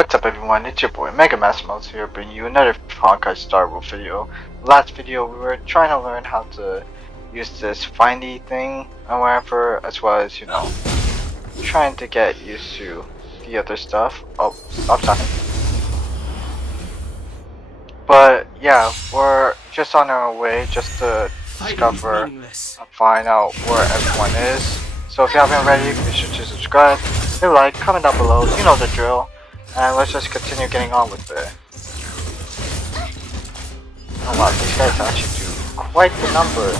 What's up everyone, it's your boy Mega Massimo's here bringing you another Honkai Star Rule video. Last video we were trying to learn how to use this findy thing and whatever, as well as, trying to get used to the other stuff. Oh, stop sign. But yeah, we're just on our way just to discover and find out where everyone is. So if you haven't already, be sure to subscribe, hit like, comment down below, you know the drill. And let's just continue getting on with it. Oh wow, these guys actually do quite the number.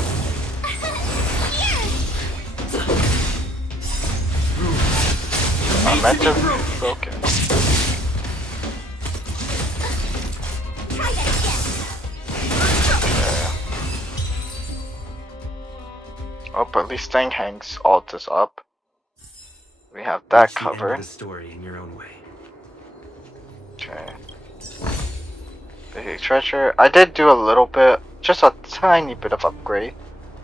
I'm meant to be broken. Okay. Oh, but at least Thing Hank's ult is up. We have that covered. The story in your own way. Okay. Big treasure. I did do a little bit, just a tiny bit of upgrade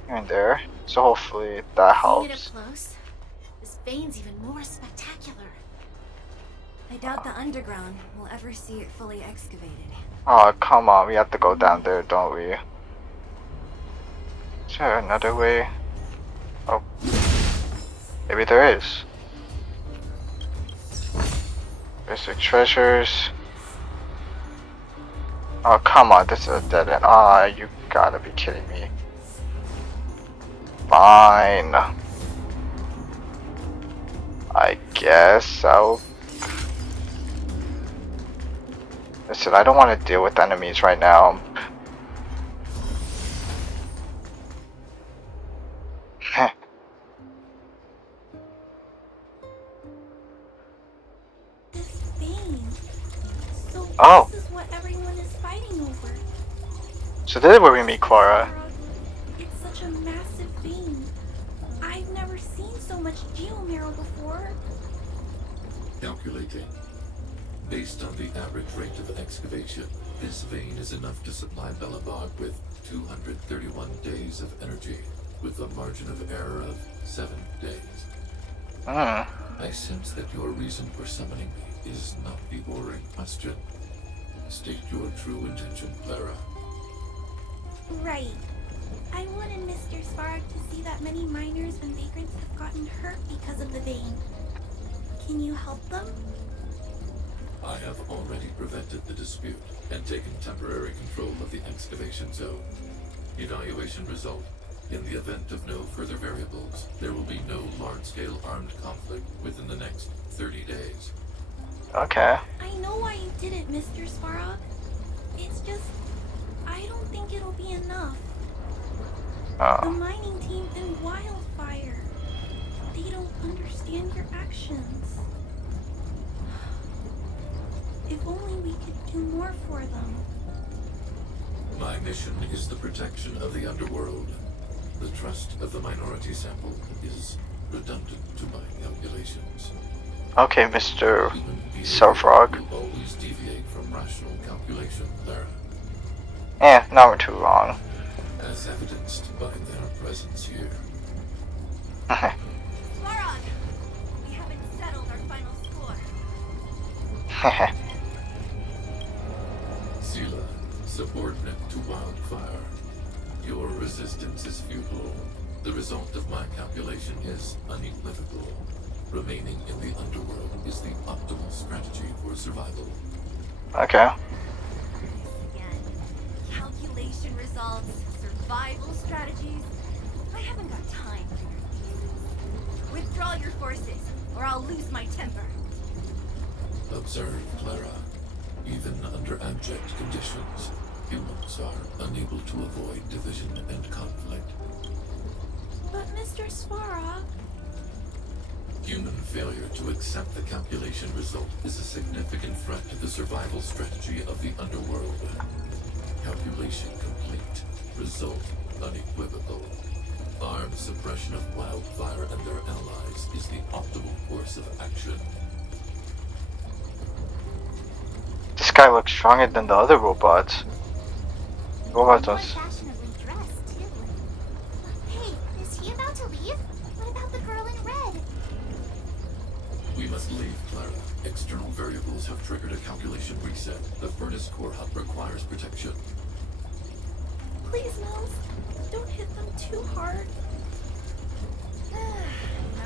here and there. So hopefully that helps. Seeing it up close, this vein's even more spectacular. I doubt the underground will ever see it fully excavated. Oh come on, we have to go down there, don't we? Is there another way? Oh, maybe there is. Basic treasures. Oh come on, this is a dead end. Ah, you gotta be kidding me. Fine. I guess I'll... Listen, I don't want to deal with enemies right now. Oh! This is what everyone is fighting over. So this is where we meet Clara. It's such a massive vein. I've never seen so much geomarrow before. Calculating. Based on the average rate of excavation, this vein is enough to supply Belobog with 231 days of energy, with a margin of error of 7 days. I sense that your reason for summoning me is not the boring question. State your true intention, Clara. Right. I wanted Mr. SVAROG to see that many miners and vagrants have gotten hurt because of the vein. Can you help them? I have already prevented the dispute and taken temporary control of the excavation zone. Evaluation result. In the event of no further variables, there will be no large-scale armed conflict within the next 30 days. Okay. I know why you did it, Mr. SVAROG. It's just, I don't think it'll be enough. The mining team in Wildfire, they don't understand your actions. If only we could do more for them. My mission is the protection of the underworld. The trust of the minority sample is redundant to my calculations. Okay, Mr. SVAROG. You always deviate from rational calculation, Clara. Not too wrong. As evidenced by their presence here. SVAROG! We haven't settled our final score. Sela, subordinate to Wildfire. Your resistance is futile. The result of my calculation is unequivocal. Remaining in the underworld is the optimal strategy for survival. Okay. Again, calculation results, survival strategies. I haven't got time for your games. Withdraw your forces, or I'll lose my temper. Observe, Clara. Even under abject conditions, humans are unable to avoid division and conflict. But Mr. SVAROG... Human failure to accept the calculation result is a significant threat to the survival strategy of the underworld. Calculation complete. Result unequivocal. Armed suppression of Wildfire and their allies is the optimal course of action. This guy looks stronger than the other robots. Robots More was... fashionably dressed, too. Hey, is he about to leave? What about the girl in red? We must leave, Clara. External variables have triggered a calculation reset. The furnace core hub requires protection. Please, Nels, don't hit them too hard. I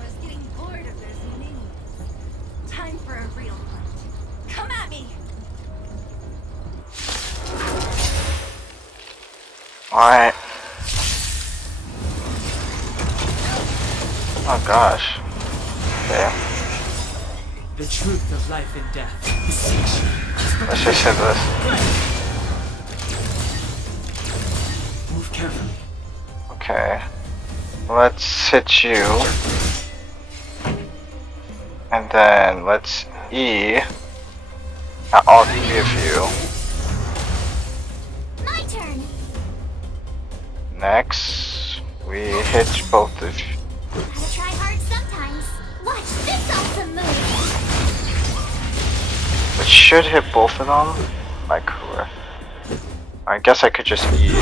was getting bored of those minions. Time for a real fight. Come at me! Alright. Oh gosh. Okay. The truth of life and death. Let's just hit this. Move carefully. Okay. Let's hit you. And then let's E at all three of you. My turn! Next, we hit both of you. Gotta try hard sometimes. Watch this awesome move! It should hit both of them. Like, I guess I could just E.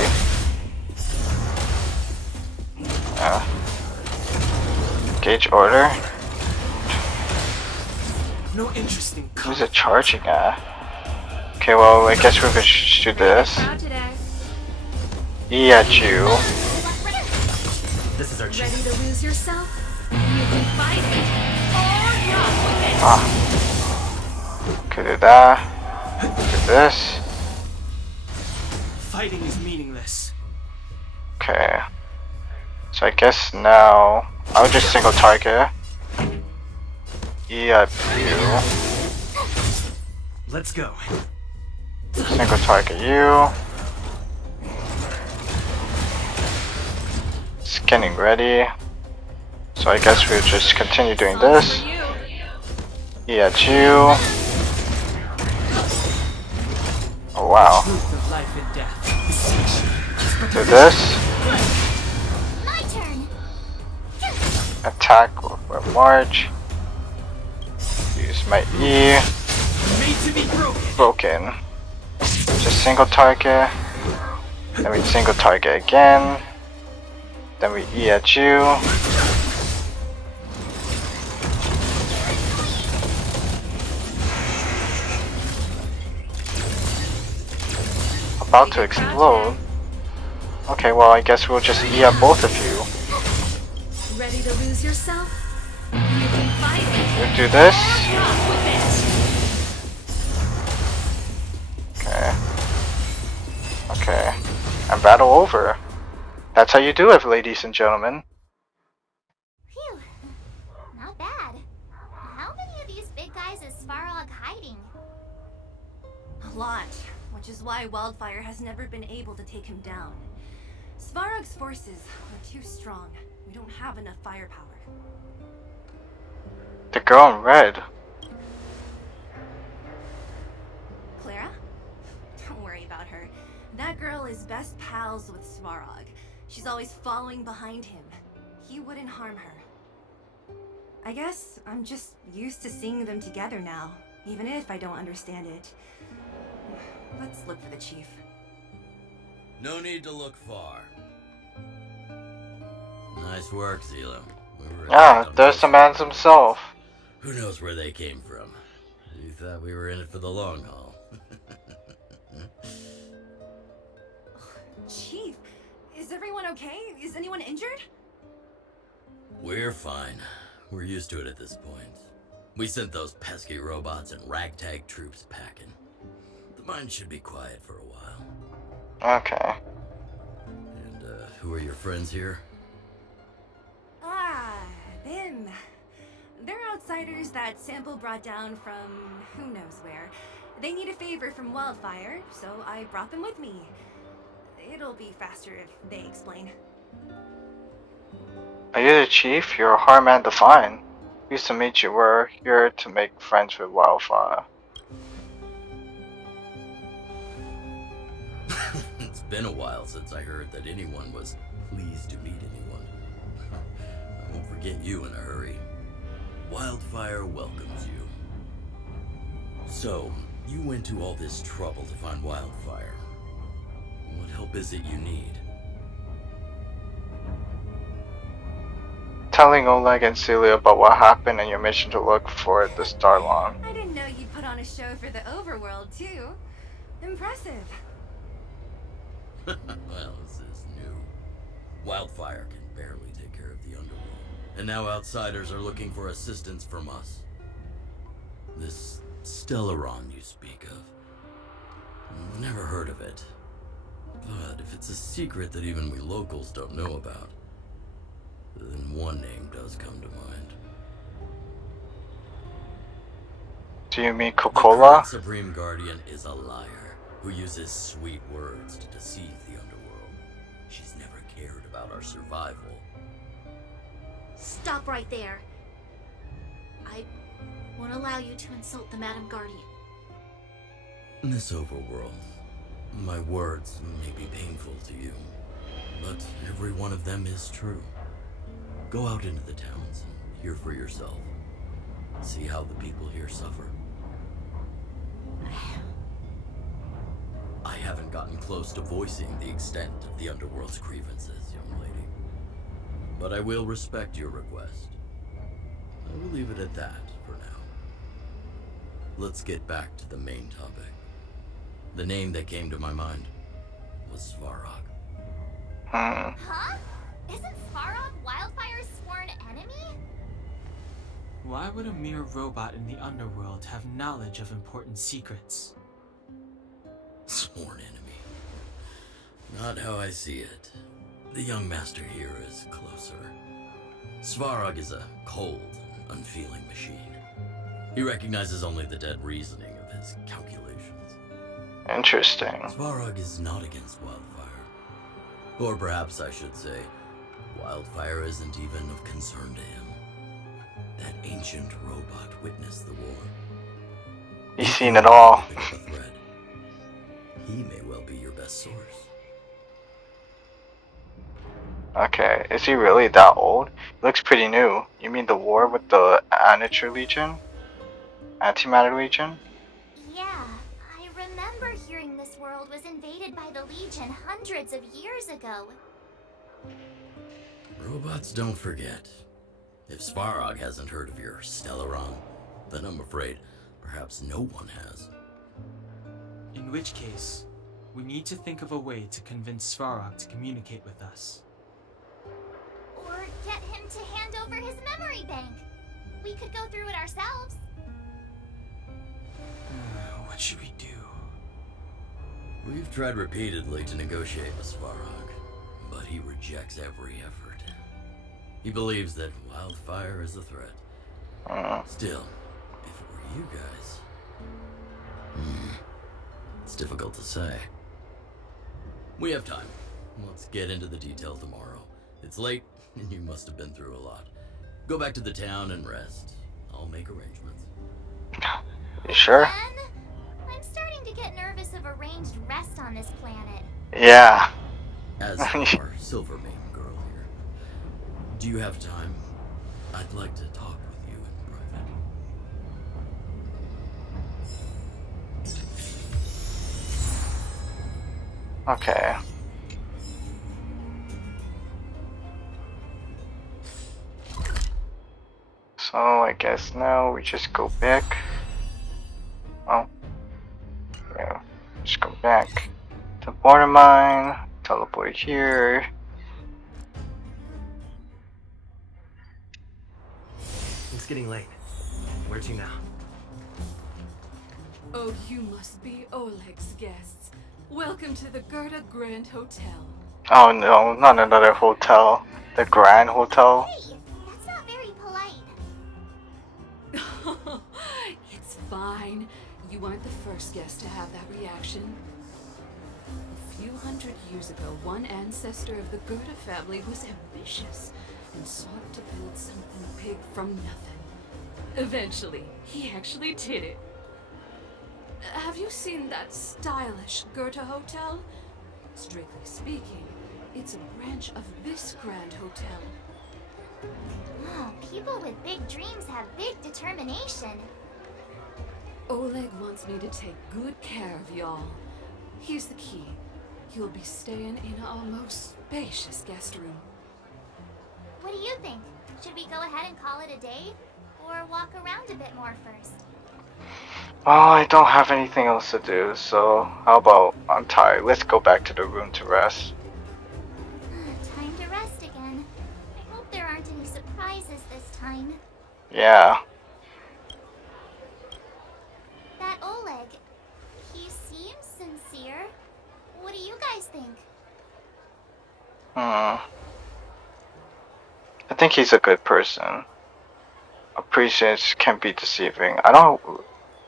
Gauge order. No interest in Who's it charging at? Okay, well, I guess we could do this. Today. E at you. This is our chance. Ready to lose yourself? You can fight it. Or not with it. Ah. Okay, do that. Do this. Fighting is meaningless. Okay. So I guess now I'll just single target. E at you. Let's go. Single target you. Scanning ready. So I guess we'll just continue doing this. E at you. Oh wow. Truth of life and death. Do this. My turn! Attack with March. Use my E. Made to be broken. Broken. Just single target. Then we single target again. Then we E at you. About to explode. Okay, well I guess we'll just E at both of you. Ready to lose yourself? You can fight it. We'll do this. Or not with it. Okay. Okay. And battle over. That's how you do it, ladies and gentlemen. Phew. Not bad. How many of these big guys is SVAROG hiding? A lot, which is why Wildfire has never been able to take him down. SVAROG's forces are too strong. We don't have enough firepower. The girl in red. Clara? Don't worry about her. That girl is best pals with SVAROG. She's always following behind him. He wouldn't harm her. I guess I'm just used to seeing them together now, even if I don't understand it. Let's look for the chief. No need to look far. Nice work, Zelo. Ah, there's the man himself. Who knows where they came from? You thought we were in it for the long haul. Chief, is everyone okay? Is anyone injured? We're fine. We're used to it at this point. We sent those pesky robots and ragtag troops packing. The mine should be quiet for a while. Okay. And, who are your friends here? Ah, them. They're outsiders that Sample brought down from who knows where. They need a favor from Wildfire, so I brought them with me. It'll be faster if they explain. Are you the chief? You're a hard man to find. Used to meet you. We're here to make friends with Wildfire. It's been a while since I heard that anyone was pleased to meet anyone. I won't forget you in a hurry. Wildfire welcomes you. So, you went to all this trouble to find Wildfire. What help is it you need? Telling Oleg and Celia about what happened and your mission to look for the Starlong. I didn't know on a show for the overworld, too. Impressive. Well, this is new. Wildfire can barely take care of the underworld. And now outsiders are looking for assistance from us. This Stellaron you speak of. I've never heard of it. But if it's a secret that even we locals don't know about, then one name does come to mind. Do you mean The Coca-Cola? current Supreme Guardian is a liar who uses sweet words to deceive the underworld. She's never cared about our survival. Stop right there. I won't allow you to insult the Madam Guardian. In this overworld, my words may be painful to you, but every one of them is true. Go out into the towns and hear for yourself. See how the people here suffer. I haven't gotten close to voicing the extent of the underworld's grievances, young lady. But I will respect your request. I will leave it at that for now. Let's get back to the main topic. The name that came to my mind was SVAROG. Huh? Isn't SVAROG Wildfire's sworn enemy? Why would a mere robot in the underworld have knowledge of important secrets? Sworn enemy. Not how I see it. The young master here is closer. SVAROG is a cold and unfeeling machine. He recognizes only the dead reasoning of his calculations. Interesting. SVAROG is not against Wildfire. Or perhaps I should say, Wildfire isn't even of concern to him. That ancient robot witnessed the war. He's seen it all. Pick up a thread. He may well be your best source. Okay, is he really that old? He looks pretty new. You mean the war with the Antimatter Legion? Antimatter Legion? Yeah, I remember hearing this world was invaded by the Legion hundreds of years ago. Robots don't forget. If SVAROG hasn't heard of your Stellaron, then I'm afraid perhaps no one has. In which case, we need to think of a way to convince SVAROG to communicate with us. Or get him to hand over his memory bank. We could go through it ourselves. What should we do? We've tried repeatedly to negotiate with SVAROG, but he rejects every effort. He believes that Wildfire is a threat. Still, if it were you guys... it's difficult to say. We have time. Let's get into the detail tomorrow. It's late, and you must have been through a lot. Go back to the town and rest. I'll make arrangements. You sure? Ben, I'm starting to get nervous of arranged rest on this planet. Yeah. As for our Silvermane girl here, do you have time? I'd like to talk with you in private. Okay. So I guess now we just go back. Oh. Yeah. Just go back to border mine. Teleport here. It's getting late. Where to now? Oh, you must be Oleg's guests. Welcome to the Gerda Grand Hotel. Oh no, not another hotel. The Grand Hotel. Hey, that's not very polite. It's fine. You aren't the first guest to have that reaction. A few hundred years ago, one ancestor of the Gerda family was ambitious and sought to build something big from nothing. Eventually, he actually did it. Have you seen that stylish Gerda Hotel? Strictly speaking, it's a branch of this Grand Hotel. Oh, people with big dreams have big determination. Oleg wants me to take good care of y'all. Here's the key. You'll be staying in our most spacious guest room. What do you think? Should we go ahead and call it a day? Or walk around a bit more first? Well, I don't have anything else to do, so how about I'm tired. Let's go back to the room to rest. Time to rest again. I hope there aren't any surprises this time. Yeah. That Oleg, he seems sincere. What do you guys think? I think he's a good person. Appreciation can be deceiving. I don't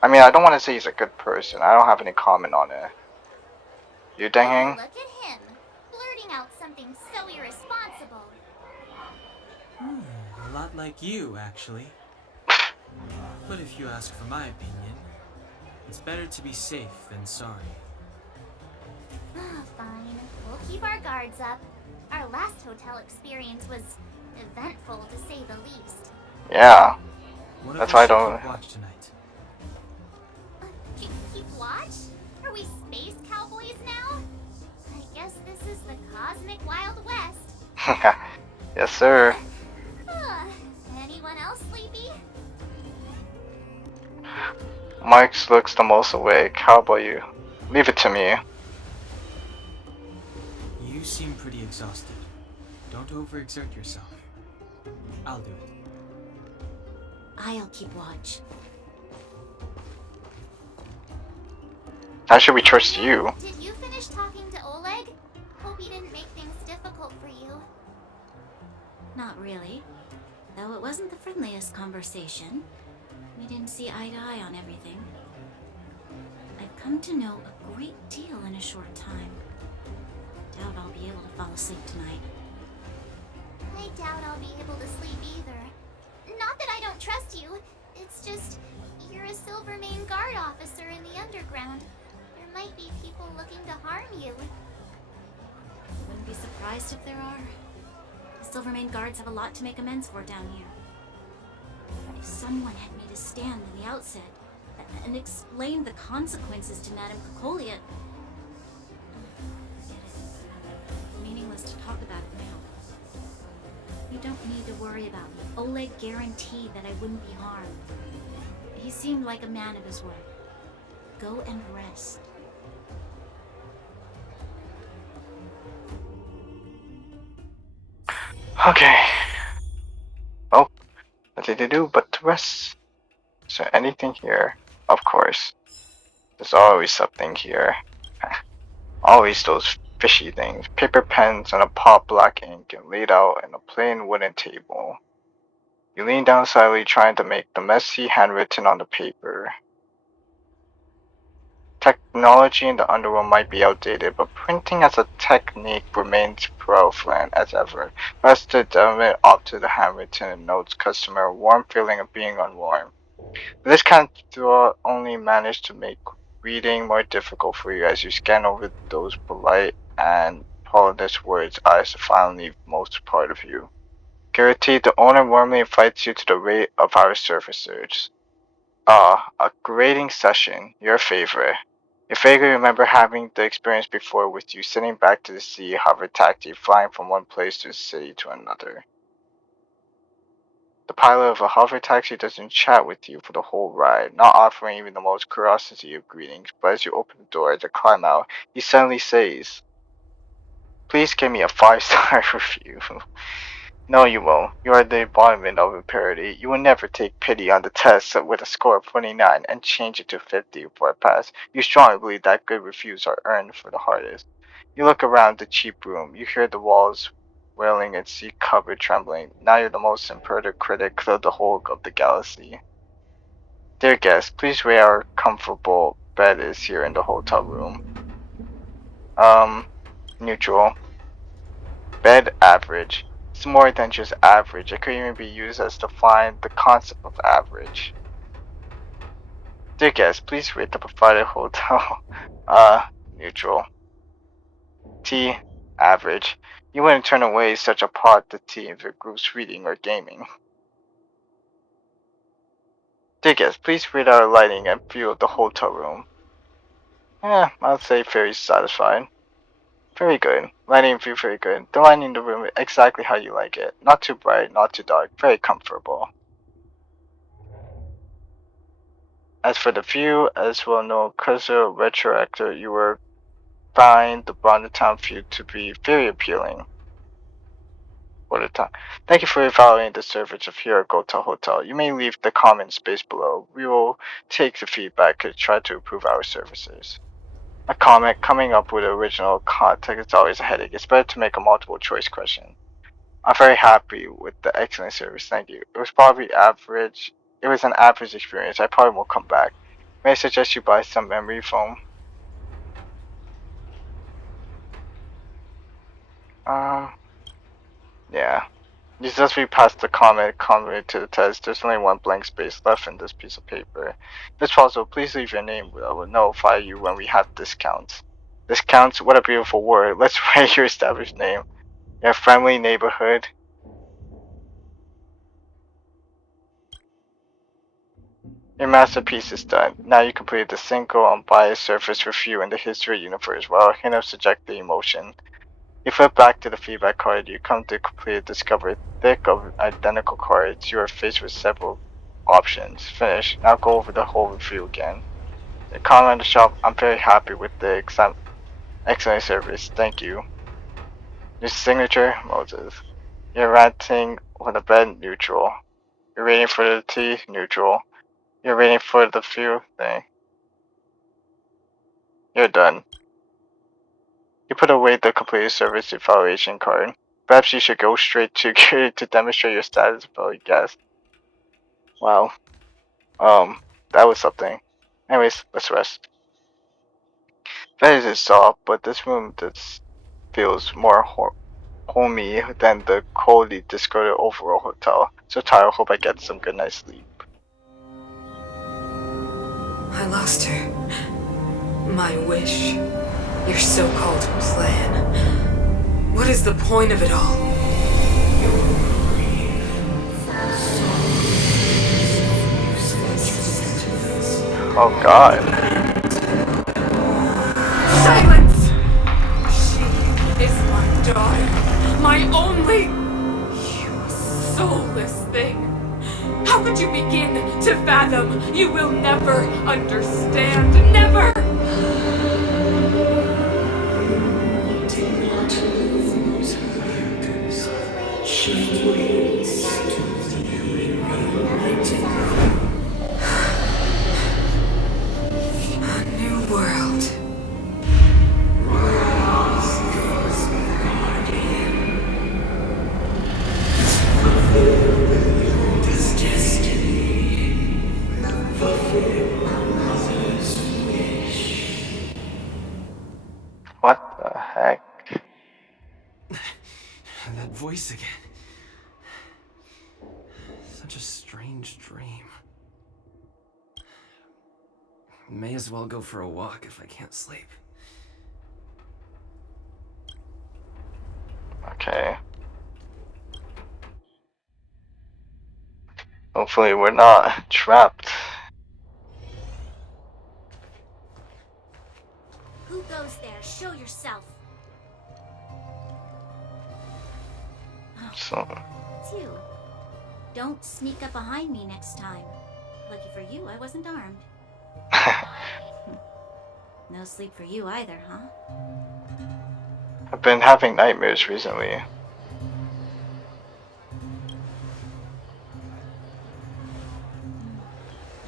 want to say he's a good person. I don't have any comment on it. You, Oh, Deng? look at him, blurting out something so irresponsible. A lot like you, actually. But if you ask for my opinion, it's better to be safe than sorry. Fine, we'll keep our guards up. Our last hotel experience was eventful, to say the least. Yeah. What That's if why we I should don't. keep watch tonight? Keep watch? Are we space cowboys now? I guess this is the cosmic Wild West. Yes, sir. Anyone else sleepy? Mike's looks the most awake. How about you? Leave it to me. You seem pretty exhausted. Don't overexert yourself. I'll do it. I'll keep watch. How should we trust you? Did you finish talking to Oleg? Hope he didn't make things difficult for you. Not really. Though it wasn't the friendliest conversation. We didn't see eye to eye on everything. I've come to know a great deal in a short time. Doubt I'll be able to fall asleep tonight. I doubt I'll be able to sleep either. Not that I don't trust you. It's just, you're a Silvermane Guard officer in the underground. There might be people looking to harm you. Wouldn't be surprised if there are. The Silvermane Guards have a lot to make amends for down here. If someone had made a stand in the outset and explained the consequences to Madame Kokolia... Forget it. Meaningless to talk about it now. You don't need to worry about me. Oleg guaranteed that I wouldn't be harmed. He seemed like a man of his word. Go and rest. Okay. Well, nothing to do but to rest. Is there anything here? Of course. There's always something here. Always those fishy things. Paper pens and a pot black ink and laid out on a plain wooden table. You lean down slightly, trying to make the messy handwritten on the paper. Technology in the underworld might be outdated, but printing as a technique remains prevalent as ever. Best to delve up to the handwritten notes customer a warm feeling of being unwarm. This kind of thought only managed to make reading more difficult for you as you scan over those polite and polished words eyes to finally leave most part of you. Guaranteed, the owner warmly invites you to the rate of our servicers. A grading session, your favorite. You vaguely remember having the experience before with you sitting back to the sea hover taxi flying from one place to the city to another. The pilot of a hover taxi doesn't chat with you for the whole ride, not offering even the most curiosity of greetings, but as you open the door to climb out, he suddenly says, "Please give me a 5-star review." No, you won't. You are the embodiment of impurity. You will never take pity on the test with a score of 29 and change it to 50 for a pass. You strongly believe that good reviews are earned for the hardest. You look around the cheap room. You hear the walls wailing and see cupboard trembling. Now you're the most imperative critic of the whole of the galaxy. Dear guest, please rate our comfortable bed is here in the hotel room. Neutral. Bed average. It's more than just average. It could even be used as define the concept of average. Dear guest, please rate the provided hotel. Neutral. T, average. You wouldn't turn away such a pot to tea if your group's reading or gaming. Dear guest, please rate our lighting and view of the hotel room. I'd say very satisfied. Very good. Lighting and view very good. The lighting in the room is exactly how you like it. Not too bright, not too dark. Very comfortable. As for the view, as well known cursor retroactor, you will find the Bonded Town view to be very appealing for the time. Thank you for evaluating the service of Hiragota Hotel. You may leave the comment space below. We will take the feedback and try to improve our services. A comment coming up with original context is always a headache. It's better to make a multiple choice question. I'm very happy with the excellent service. Thank you. It was probably average. It was an average experience. I probably won't come back. May I suggest you buy some memory foam? Yeah. You successfully passed the comment to the test. There's only one blank space left in this piece of paper. This also, please leave your name. I will notify you when we have discounts. Discounts? What a beautiful word. Let's write your established name. Your friendly neighborhood. Your masterpiece is done. Now you completed the single unbiased surface review in the history universe while a hint of subjective emotion. You flip back to the feedback card. You come to complete discover thick of identical cards. You are faced with several options. Finish. Now go over the whole review again. The comment on the shop. I'm very happy with the excellent service. Thank you. Your signature, Moses. You're ranting for the bed, neutral. You're waiting for the tea, neutral. You're waiting for the view thing. You're done. You put away the completed service evaluation card. Perhaps you should go straight to Gary to demonstrate your status of guest. Wow. That was something. Anyways, let's rest. That is soft, but this room just feels more homey than the coldly discarded overall hotel. So tired, I hope I get some good night's sleep. I lost her. My wish. Your so-called plan. What is the point of it all? Oh god. Silence! She is my daughter. My only... You soulless thing. How could you begin to fathom? You will never understand. Never! A new world. What the heck? That voice again. Such a strange dream. May as well go for a walk if I can't sleep. Okay. Hopefully we're not trapped. Who goes there? Show yourself. So It's you. Don't sneak up behind me next time. Lucky for you, I wasn't armed. No sleep for you either, huh? I've been having nightmares recently.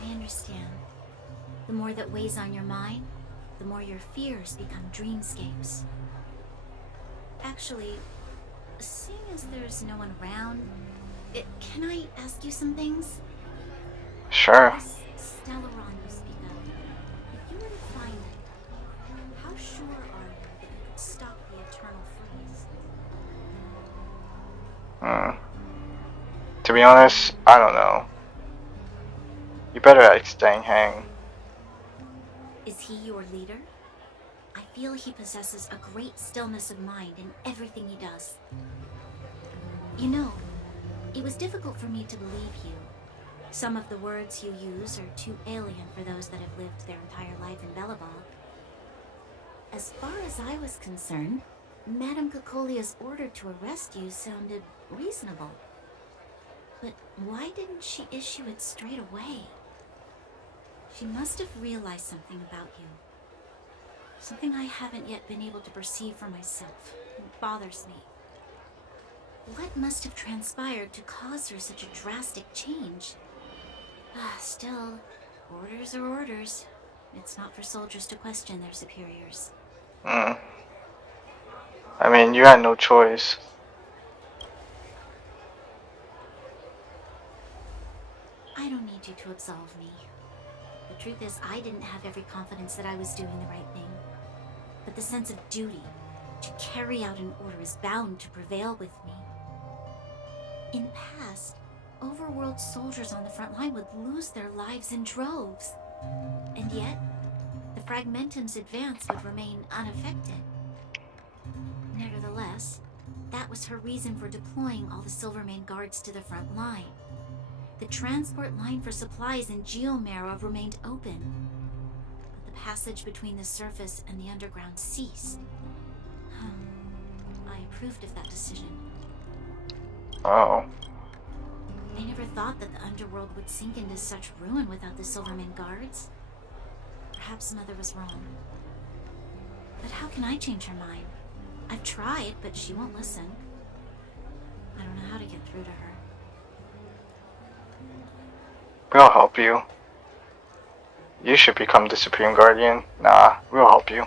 I understand. The more that weighs on your mind, the more your fears become dreamscapes. Actually, seeing as there's no one around, can I ask you some things? Sure. This Stellaron you speak of, if you were to find it, how sure are you that you could stop the eternal freeze? To be honest, I don't know. You better ask staying hang. Is he your leader? I feel he possesses a great stillness of mind in everything he does. You know, it was difficult for me to believe you. Some of the words you use are too alien for those that have lived their entire life in Belobog. As far as I was concerned, Madame Cocolia's order to arrest you sounded reasonable. But why didn't she issue it straight away? She must have realized something about you. Something I haven't yet been able to perceive for myself. It bothers me. What must have transpired to cause her such a drastic change? Still, orders are orders. It's not for soldiers to question their superiors. I mean, you had no choice. I don't need you to absolve me. The truth is, I didn't have every confidence that I was doing the right thing. But the sense of duty to carry out an order is bound to prevail with me. In the past, overworld soldiers on the front line would lose their lives in droves. And yet, the Fragmentum's advance would remain unaffected. Nevertheless, that was her reason for deploying all the Silvermane guards to the front line. The transport line for supplies in Geomera remained open, but the passage between the surface and the underground ceased. I approved of that decision. Oh. I never thought that the underworld would sink into such ruin without the Silvermane guards. Perhaps Mother was wrong. But how can I change her mind? I've tried, but she won't listen. I don't know how to get through to her. We'll help you. You should become the Supreme Guardian. Nah, we'll help you.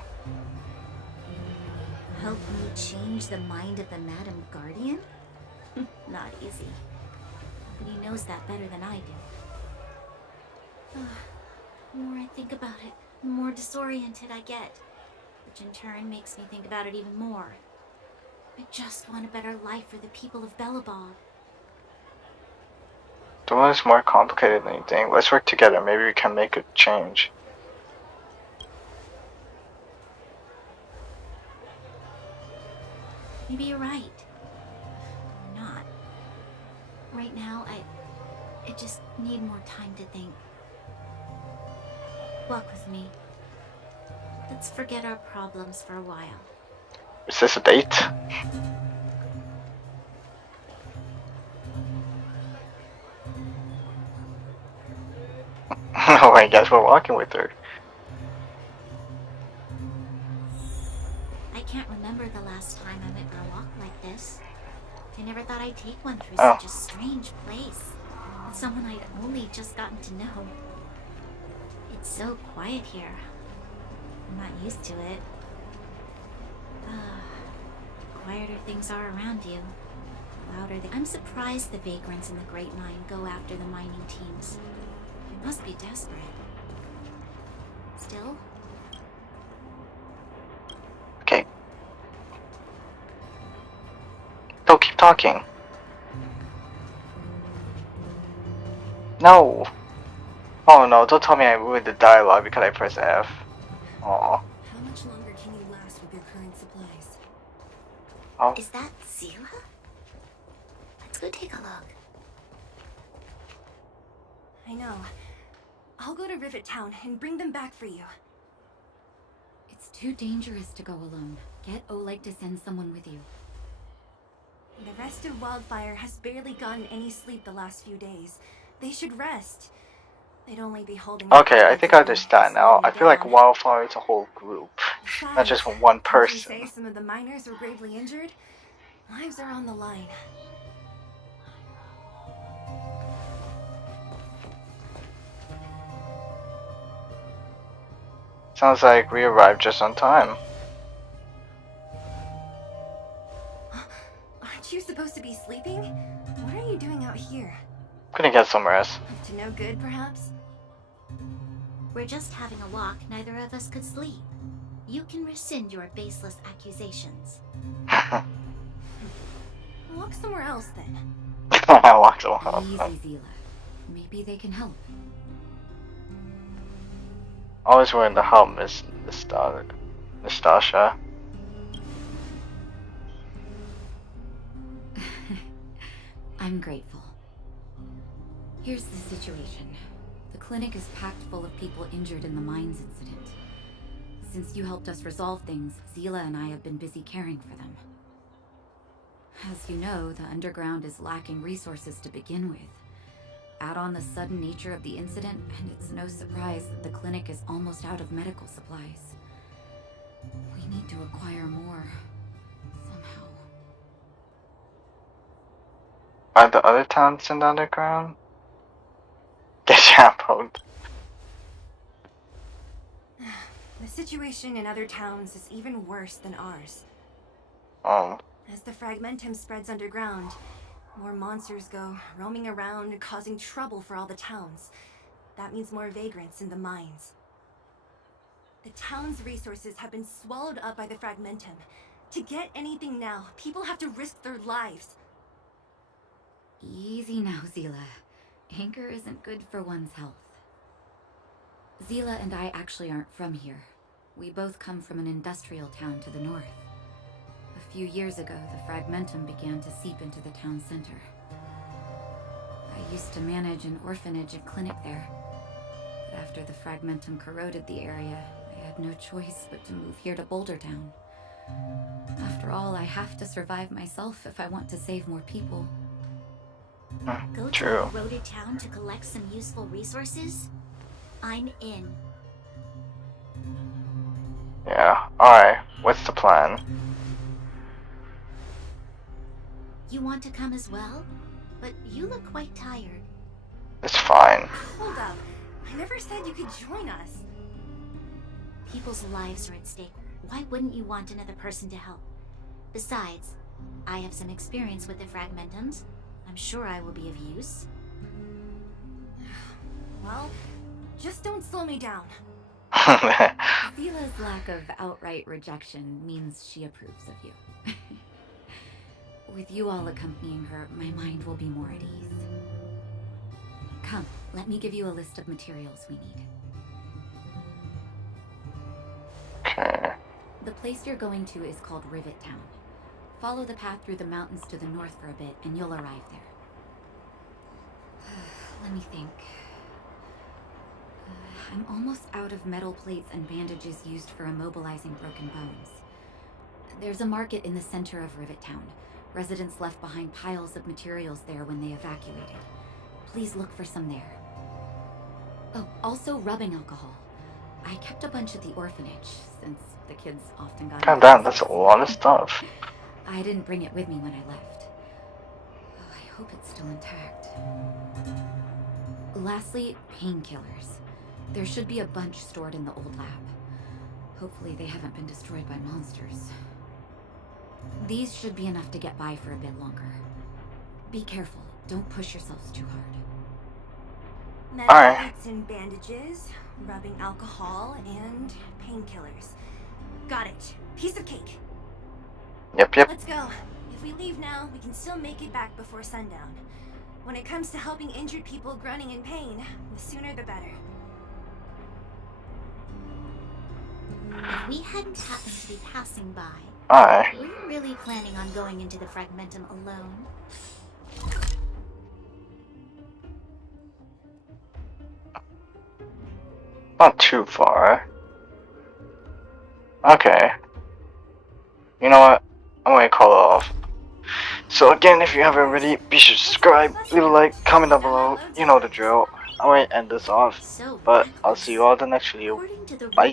Help me change the mind of the Madam Guardian? Not easy. But he knows that better than I do. The more I think about it, the more disoriented I get. Which in turn makes me think about it even more. I just want a better life for the people of Belobog. The one is more complicated than anything. Let's work together. Maybe we can make a change. Maybe you're right. Or not. Right now, I just need more time to think. Walk with me. Let's forget our problems for a while. Is this a date? Oh, I guess we're walking with her. I can't remember the last time I went for a walk like this. I never thought I'd take one through such a strange place. With someone I'd only just gotten to know. It's so quiet here. I'm not used to it. Quieter things are around you. Louder they... I'm surprised the vagrants in the Great Mine go after the mining teams. They must be desperate. Still? Okay. Don't keep talking. No. Oh no, don't tell me I ruined the dialogue because I pressed F. Aw. How much longer can you last with your current supplies? Oh. Is that Zila? Let's go take a look. I know. I'll go to Rivet Town and bring them back for you. It's too dangerous to go alone. Get Oleg to send someone with you. The rest of Wildfire has barely gotten any sleep the last few days. They should rest. They'd only be holding... Okay, I think I understand now. I feel like Wildfire is a whole group, not just one person. Did you say some of the miners were gravely injured? Lives are on the line. Sounds like we arrived just on time. Aren't you supposed to be sleeping? What are you doing out here? Gonna get some rest. Up to no good, perhaps? We're just having a walk. Neither of us could sleep. You can rescind your baseless accusations. Walk somewhere else, then. I walked a while. Easy, Zila. Maybe they can help. Always wearing the helm is Nastasha. I'm grateful. Here's the situation. The clinic is packed full of people injured in the mines incident. Since you helped us resolve things, Zila and I have been busy caring for them. As you know, the underground is lacking resources to begin with. Add on the sudden nature of the incident, and it's no surprise that the clinic is almost out of medical supplies. We need to acquire more, somehow. Are the other towns in the underground? Get trampled. The situation in other towns is even worse than ours. Oh. As the fragmentum spreads underground, more monsters go roaming around, causing trouble for all the towns. That means more vagrants in the mines. The town's resources have been swallowed up by the fragmentum. To get anything now, people have to risk their lives. Easy now, Zila. Anger isn't good for one's health. Zila and I actually aren't from here. We both come from an industrial town to the north. A few years ago, the fragmentum began to seep into the town center. I used to manage an orphanage and clinic there. But after the fragmentum corroded the area, I had no choice but to move here to Boulder Town. After all, I have to survive myself if I want to save more people. Go to True. a corroded town to collect some useful resources? I'm in. Yeah, alright. What's the plan? You want to come as well? But you look quite tired. It's fine. Hold up. I never said you could join us. People's lives are at stake. Why wouldn't you want another person to help? Besides, I have some experience with the fragmentums. I'm sure I will be of use. Well, just don't slow me down. Zila's lack of outright rejection means she approves of you. With you all accompanying her, my mind will be more at ease. Come, let me give you a list of materials we need. Okay. The place you're going to is called Rivet Town. Follow the path through the mountains to the north for a bit, and you'll arrive there. Let me think. I'm almost out of metal plates and bandages used for immobilizing broken bones. There's a market in the center of Rivet Town. Residents left behind piles of materials there when they evacuated. Please look for some there. Oh, also rubbing alcohol. I kept a bunch at the orphanage, since the kids often got... God damn, that's a lot of stuff. I didn't bring it with me when I left. Oh, I hope it's still intact. Lastly, painkillers. There should be a bunch stored in the old lab. Hopefully they haven't been destroyed by monsters. These should be enough to get by for a bit longer. Be careful. Don't push yourselves too hard. Medicates and bandages, rubbing alcohol, and painkillers. Got it. Piece of cake. Yep. Let's go. If we leave now, we can still make it back before sundown. When it comes to helping injured people groaning in pain, the sooner the better. If we hadn't happened to be passing by, Aye. were you really planning on going into the fragmentum alone? Not too far. Okay. You know what? I'm gonna call it off. So again, if you haven't already, be sure to subscribe, leave a like, comment down below. You know the drill. I'm gonna end this off. But I'll see you all in the next video. According to the Bye.